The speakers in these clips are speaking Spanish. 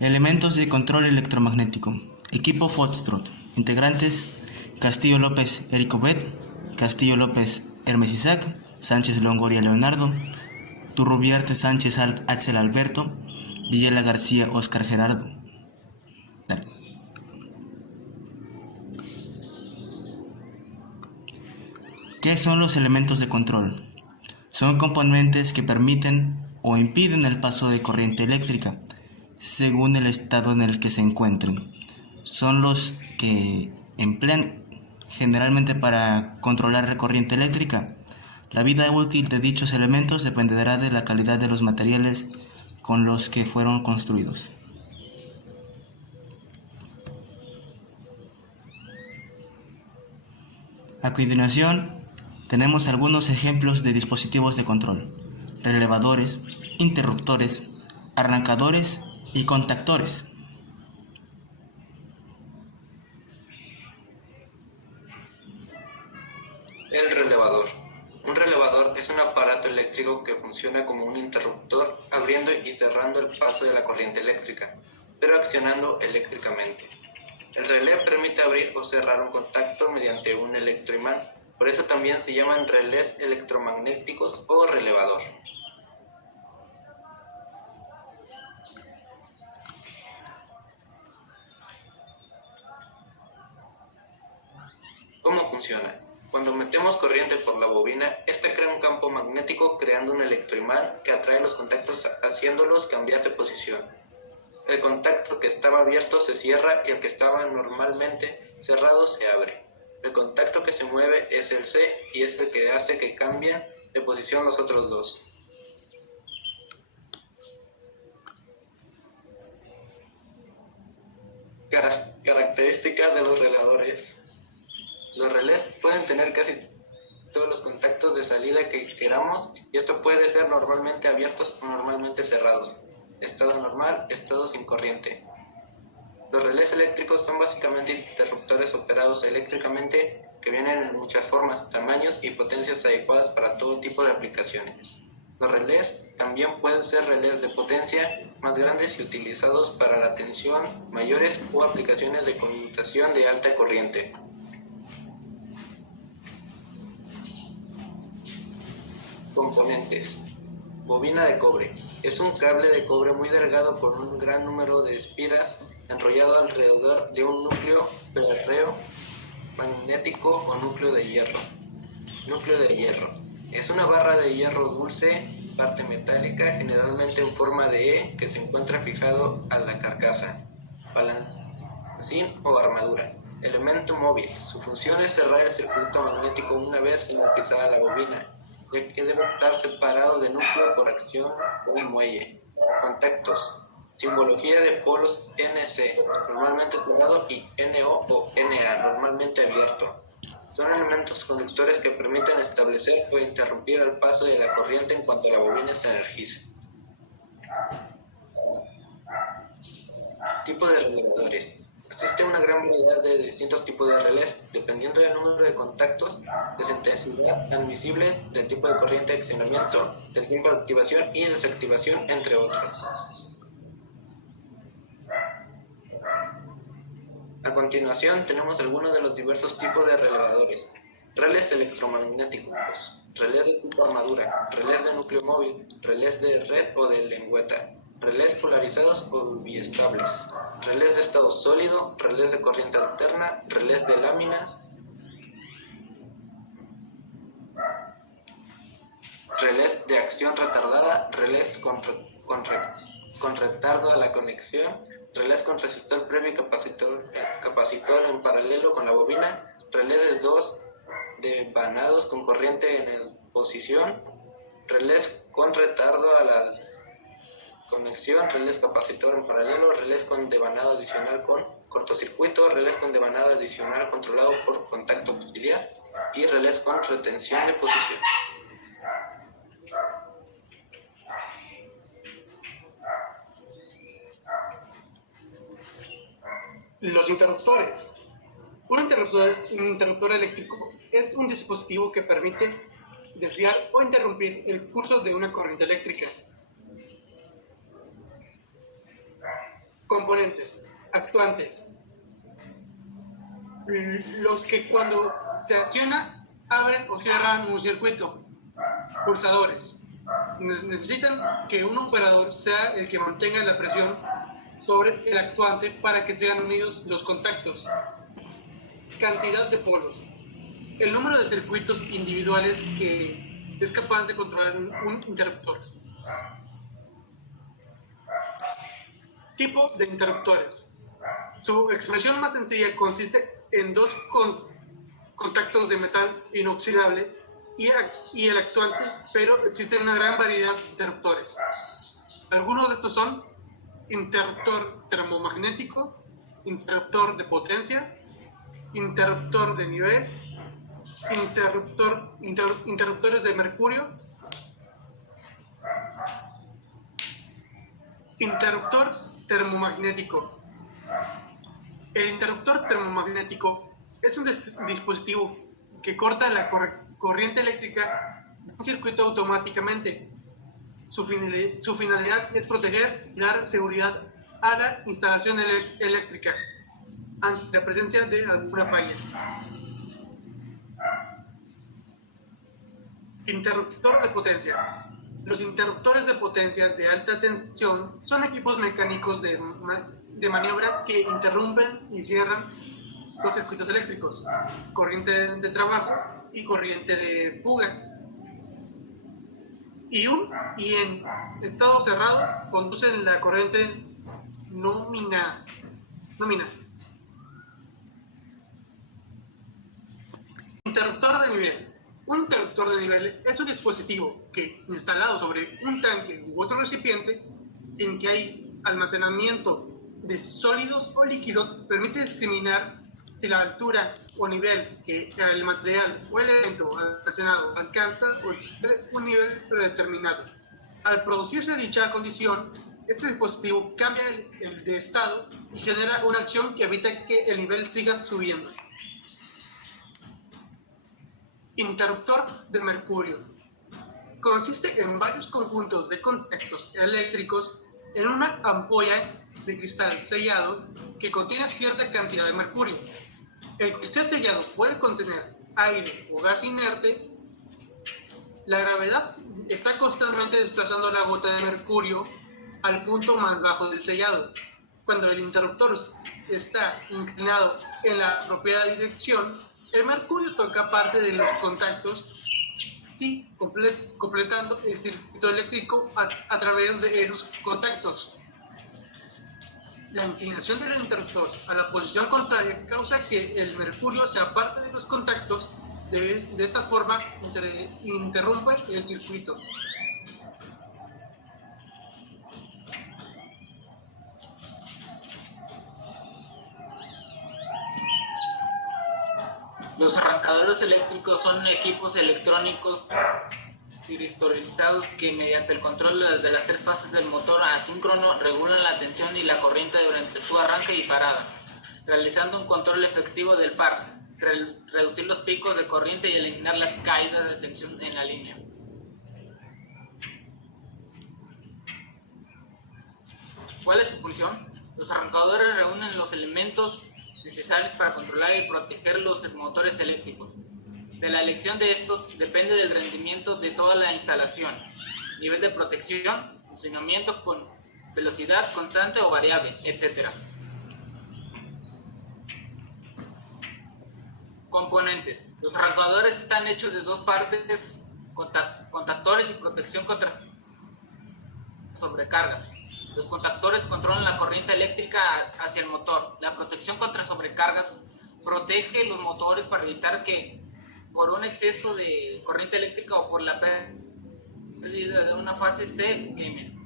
Elementos de control electromagnético. Equipo Foxtrot. Integrantes: Castillo López Érico Bet, Castillo López Hermes Isaac, Sánchez Longoria Leonardo, Turrubiarte Sánchez Axel Alberto, Villela García Óscar Gerardo. Dale. ¿Qué son los elementos de control? Son componentes que permiten o impiden el paso de corriente eléctrica, según el estado en el que se encuentren. Son los que emplean generalmente para controlar la corriente eléctrica. La vida útil de dichos elementos dependerá de la calidad de los materiales con los que fueron construidos. A continuación, tenemos algunos ejemplos de dispositivos de control: relevadores, interruptores, arrancadores y contactores. El relevador. Un relevador es un aparato eléctrico que funciona como un interruptor, abriendo y cerrando el paso de la corriente eléctrica, pero accionando eléctricamente. El relé permite abrir o cerrar un contacto mediante un electroimán, por eso también se llaman relés electromagnéticos o relevador. ¿Cómo funciona? Cuando metemos corriente por la bobina, esta crea un campo magnético creando un electroimán que atrae los contactos haciéndolos cambiar de posición. El contacto que estaba abierto se cierra y el que estaba normalmente cerrado se abre. El contacto que se mueve es el C y es el que hace que cambien de posición los otros dos. Características de los relevadores. Los relés pueden tener casi todos los contactos de salida que queramos y esto puede ser normalmente abiertos o normalmente cerrados. Estado normal, estado sin corriente. Los relés eléctricos son básicamente interruptores operados eléctricamente que vienen en muchas formas, tamaños y potencias adecuadas para todo tipo de aplicaciones. Los relés también pueden ser relés de potencia más grandes y utilizados para la tensión mayores o aplicaciones de conmutación de alta corriente. Componentes. Bobina de cobre. Es un cable de cobre muy delgado con un gran número de espiras enrollado alrededor de un núcleo férreo magnético o núcleo de hierro. Núcleo de hierro. Es una barra de hierro dulce, parte metálica, generalmente en forma de E, que se encuentra fijado a la carcasa, balancín o armadura. Elemento móvil. Su función es cerrar el circuito magnético una vez energizada la bobina, ya que debe estar separado de núcleo por acción o muelle. Contactos. Simbología de polos NC, normalmente cerrado, y NO o NA, normalmente abierto. Son elementos conductores que permiten establecer o interrumpir el paso de la corriente en cuanto la bobina se energiza. Tipo de relevadores. Existe una gran variedad de distintos tipos de relés, dependiendo del número de contactos, de su intensidad admisible, del tipo de corriente de accionamiento, del tiempo de activación y desactivación, entre otros. A continuación tenemos algunos de los diversos tipos de relevadores. Relés electromagnéticos, relés de tipo armadura, relés de núcleo móvil, relés de red o de lengüeta, relés polarizados o biestables, relés de estado sólido, relés de corriente alterna, relés de láminas, relés de acción retardada, relés con retardo a la conexión, relés con resistor previo y capacitor en paralelo con la bobina, relés de dos devanados con corriente en posición, relés con retardo a la conexión, relés capacitor en paralelo, relés con devanado adicional con cortocircuito, relés con devanado adicional controlado por contacto auxiliar y relés con retención de posición. Los interruptores. Un interruptor eléctrico es un dispositivo que permite desviar o interrumpir el curso de una corriente eléctrica. Componentes. Actuantes. Los que cuando se acciona abren o cierran un circuito. Pulsadores. Necesitan que un operador sea el que mantenga la presión sobre el actuante para que sean unidos los contactos. Cantidad de polos. El número de circuitos individuales que es capaz de controlar un interruptor. Tipo de interruptores. Su expresión más sencilla consiste en dos contactos de metal inoxidable y el actuante, pero existe una gran variedad de interruptores. Algunos de estos son interruptor termomagnético, interruptor de potencia, interruptor de nivel, interruptores de mercurio, interruptor termomagnético. El interruptor termomagnético es un dispositivo que corta la corriente eléctrica de un circuito automáticamente. Su finalidad es proteger y dar seguridad a la instalación eléctrica ante la presencia de alguna falla. Interruptor de potencia. Los interruptores de potencia de alta tensión son equipos mecánicos de maniobra que interrumpen y cierran los circuitos eléctricos, corriente de trabajo y corriente de fuga. Y en estado cerrado conducen la corriente nominal. Interruptor de nivel. Un interruptor de nivel es un dispositivo que, instalado sobre un tanque u otro recipiente en que hay almacenamiento de sólidos o líquidos, permite discriminar si la altura o nivel que el material o el elemento almacenado alcanza o excede un nivel predeterminado. Al producirse dicha condición, este dispositivo cambia el de estado y genera una acción que evita que el nivel siga subiendo. Interruptor de mercurio. Consiste en varios conjuntos de contactos eléctricos en una ampolla de cristal sellado que contiene cierta cantidad de mercurio. El cristal sellado puede contener aire o gas inerte. La gravedad está constantemente desplazando la gota de mercurio al punto más bajo del sellado. Cuando el interruptor está inclinado en la apropiada dirección, el mercurio toca parte de los contactos y completando el circuito eléctrico a través de esos contactos. La inclinación del interruptor a la posición contraria causa que el mercurio se aparte de los contactos. De esta forma interrumpe el circuito. Los arrancadores eléctricos son equipos electrónicos cristorizados que mediante el control de las tres fases del motor asíncrono regulan la tensión y la corriente durante su arranque y parada, realizando un control efectivo del par, reducir los picos de corriente y eliminar las caídas de tensión en la línea. ¿Cuál es su función? Los arrancadores reúnen los elementos necesarios para controlar y proteger los motores eléctricos. De la elección de estos depende del rendimiento de toda la instalación, nivel de protección, funcionamiento con velocidad constante o variable, etc. Componentes. Los arrancadores están hechos de dos partes, contactores y protección contra sobrecargas. Los contactores controlan la corriente eléctrica hacia el motor. La protección contra sobrecargas protege los motores para evitar que por un exceso de corriente eléctrica o por la pérdida de una fase se quemen.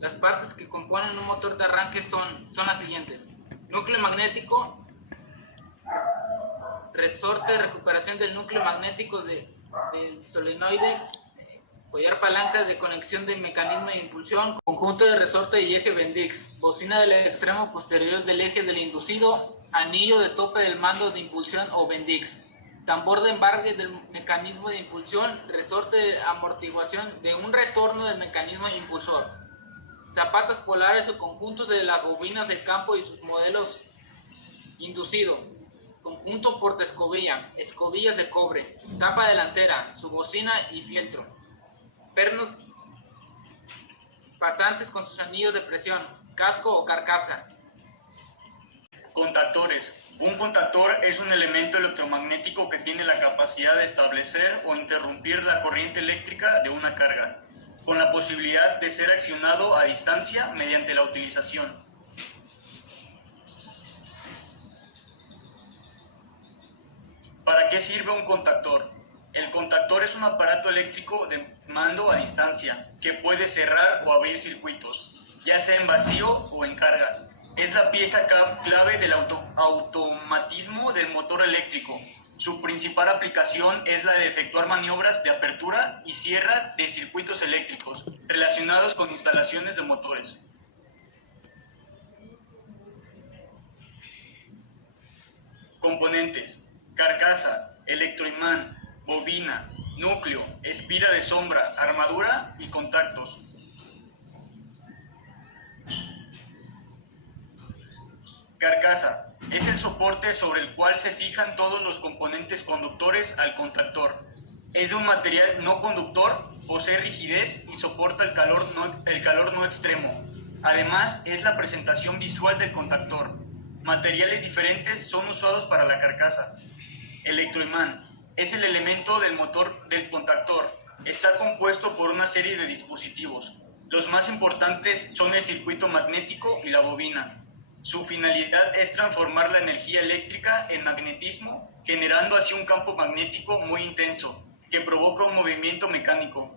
Las partes que componen un motor de arranque son las siguientes: núcleo magnético, resorte de recuperación del núcleo magnético del solenoide, collar palanca de conexión de mecanismo de impulsión, conjunto de resorte y eje Bendix, bocina del extremo posterior del eje del inducido, anillo de tope del mando de impulsión o Bendix, tambor de embargue del mecanismo de impulsión, resorte de amortiguación de un retorno del mecanismo impulsor, zapatas polares o conjuntos de las bobinas de campo y sus modelos inducido, conjunto portaescobilla, escobillas de cobre, tapa delantera, su bocina y fieltro, pernos pasantes con sus anillos de presión, casco o carcasa. Contactores. Un contactor es un elemento electromagnético que tiene la capacidad de establecer o interrumpir la corriente eléctrica de una carga, con la posibilidad de ser accionado a distancia mediante la utilización. ¿Para qué sirve un contactor? El contactor es un aparato eléctrico de mando a distancia que puede cerrar o abrir circuitos, ya sea en vacío o en carga. Es la pieza clave del automatismo del motor eléctrico. Su principal aplicación es la de efectuar maniobras de apertura y cierre de circuitos eléctricos relacionados con instalaciones de motores. Componentes: carcasa, electroimán, bobina, núcleo, espira de sombra, armadura y contactos. Carcasa es el soporte sobre el cual se fijan todos los componentes conductores al contactor. Es de un material no conductor, posee rigidez y soporta el calor no extremo. Además, es la presentación visual del contactor. Materiales diferentes son usados para la carcasa. Electroimán es el elemento del motor del contactor. Está compuesto por una serie de dispositivos. Los más importantes son el circuito magnético y la bobina. Su finalidad es transformar la energía eléctrica en magnetismo, generando así un campo magnético muy intenso, que provoca un movimiento mecánico.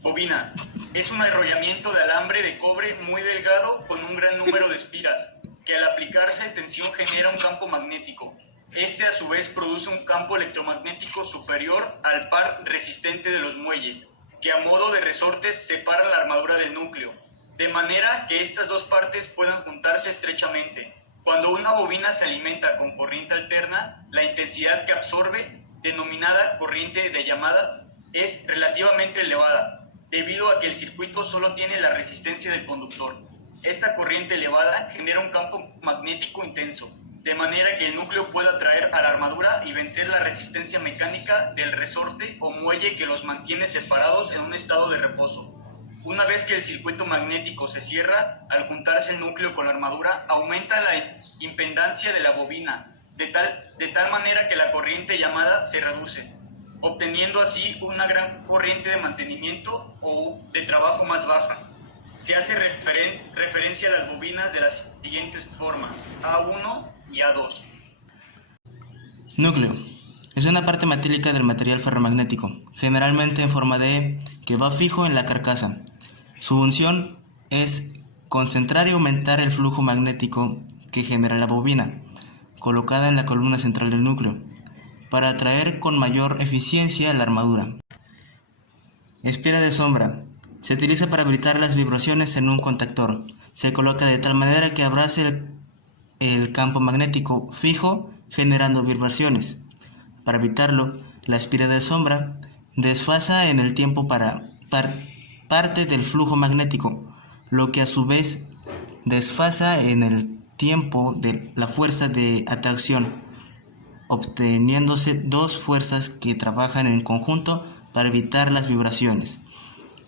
Bobina es un enrollamiento de alambre de cobre muy delgado con un gran número de espiras, que al aplicarse tensión genera un campo magnético. Este a su vez produce un campo electromagnético superior al par resistente de los muelles, que a modo de resortes separan la armadura del núcleo, de manera que estas dos partes puedan juntarse estrechamente. Cuando una bobina se alimenta con corriente alterna, la intensidad que absorbe, denominada corriente de llamada, es relativamente elevada, debido a que el circuito solo tiene la resistencia del conductor. Esta corriente elevada genera un campo magnético intenso, de manera que el núcleo pueda atraer a la armadura y vencer la resistencia mecánica del resorte o muelle que los mantiene separados en un estado de reposo. Una vez que el circuito magnético se cierra, al juntarse el núcleo con la armadura, aumenta la impedancia de la bobina, de tal manera que la corriente llamada se reduce, obteniendo así una gran corriente de mantenimiento o de trabajo más baja. Se hace referencia a las bobinas de las siguientes formas: A1 y A2. Núcleo. Es una parte metálica del material ferromagnético, generalmente en forma de E, que va fijo en la carcasa. Su función es concentrar y aumentar el flujo magnético que genera la bobina, colocada en la columna central del núcleo, para atraer con mayor eficiencia la armadura. Espira de sombra. Se utiliza para evitar las vibraciones en un contactor. Se coloca de tal manera que abrace el campo magnético fijo, generando vibraciones. Para evitarlo, la espira de sombra desfasa en el tiempo parte del flujo magnético, lo que a su vez desfasa en el tiempo de la fuerza de atracción, obteniéndose dos fuerzas que trabajan en conjunto para evitar las vibraciones.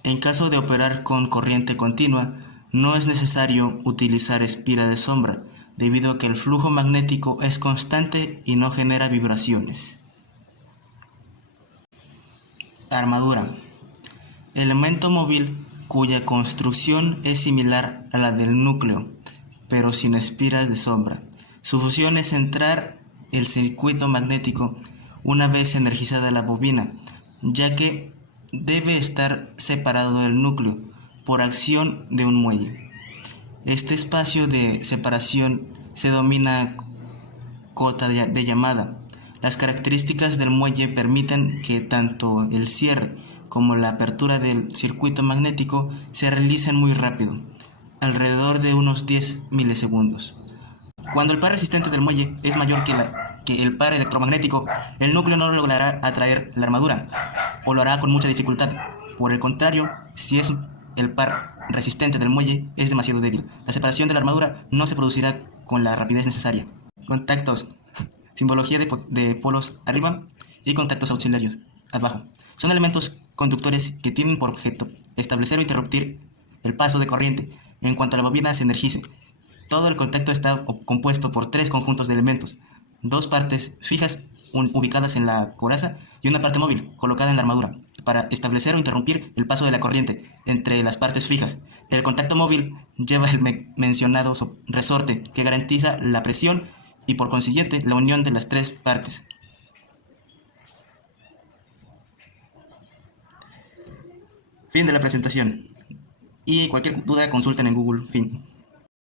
En caso de operar con corriente continua, no es necesario utilizar espira de sombra, debido a que el flujo magnético es constante y no genera vibraciones. Armadura. Elemento móvil cuya construcción es similar a la del núcleo, pero sin espiras de sombra. Su función es centrar el circuito magnético una vez energizada la bobina, ya que debe estar separado del núcleo por acción de un muelle. Este espacio de separación se denomina cota de llamada. Las características del muelle permiten que tanto el cierre como la apertura del circuito magnético se realicen muy rápido, alrededor de unos 10 milisegundos. Cuando el par resistente del muelle es mayor que el par electromagnético, el núcleo no logrará atraer la armadura, o lo hará con mucha dificultad. Por el contrario, si el par resistente del muelle es demasiado débil, la separación de la armadura no se producirá con la rapidez necesaria. Contactos. Simbología de polos arriba y contactos auxiliares abajo. Son elementos conductores que tienen por objeto establecer o interrumpir el paso de corriente en cuanto la bobina se energice. Todo el contacto está compuesto por 3 conjuntos de elementos, 2 partes fijas ubicadas en la coraza y una parte móvil colocada en la armadura, para establecer o interrumpir el paso de la corriente entre las partes fijas. El contacto móvil lleva el mencionado resorte que garantiza la presión y por consiguiente la unión de las 3 partes. Fin de la presentación. Y cualquier duda consulten en Google. Fin.